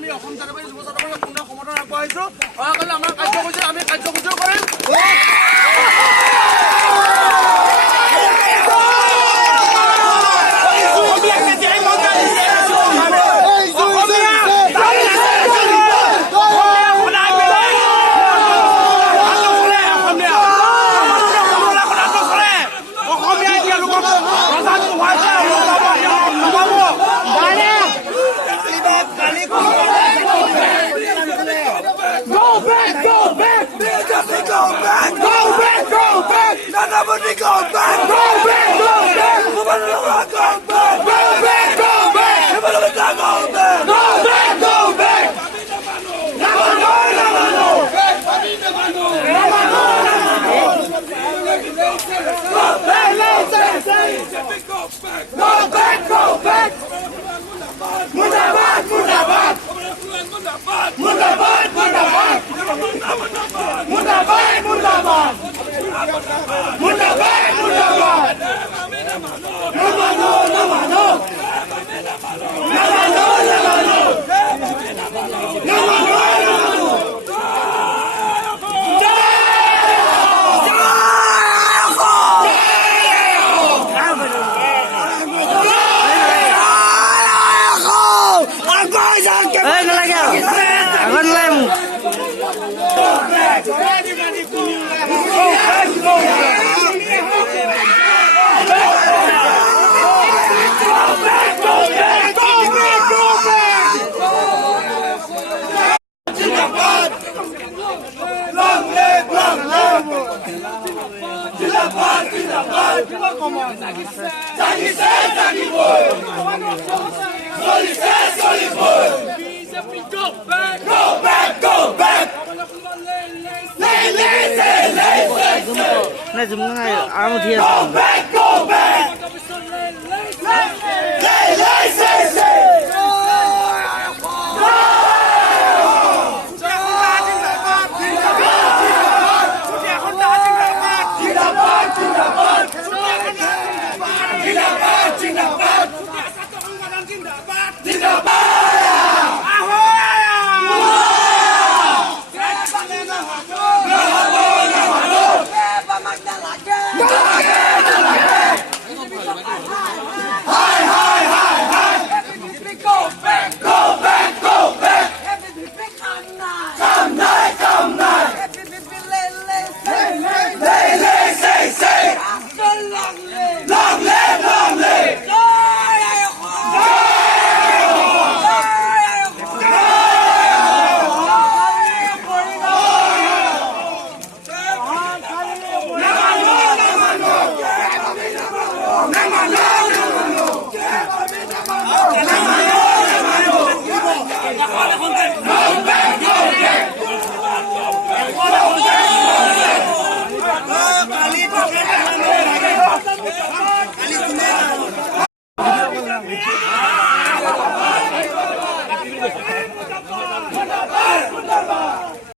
আমি অসম জাতীয়বাদী যুৱ ছাত্ৰসকলে পূৰ্ণ সমৰ্থন আগবঢ়াইছো। অহাকালি আমাৰ কাৰ্যসূচী আমি কাৰ্যসূচীও কৰিম। Nobody go back! Go back! Go back! Nobody go back! Go back! Go back! Go back! Nobody go back! Go back! Go back! Namano! Namano! Namano! Namano! Go back! Go back! Go back! Mundabad! Mundabad! Mundabad! Mundabad! Mundabad! Mundabad! Mundabad, mundabad. Namano, namano. Namano, namano. Namano, namano. Này chúng ngay áo một thiên. Go back, go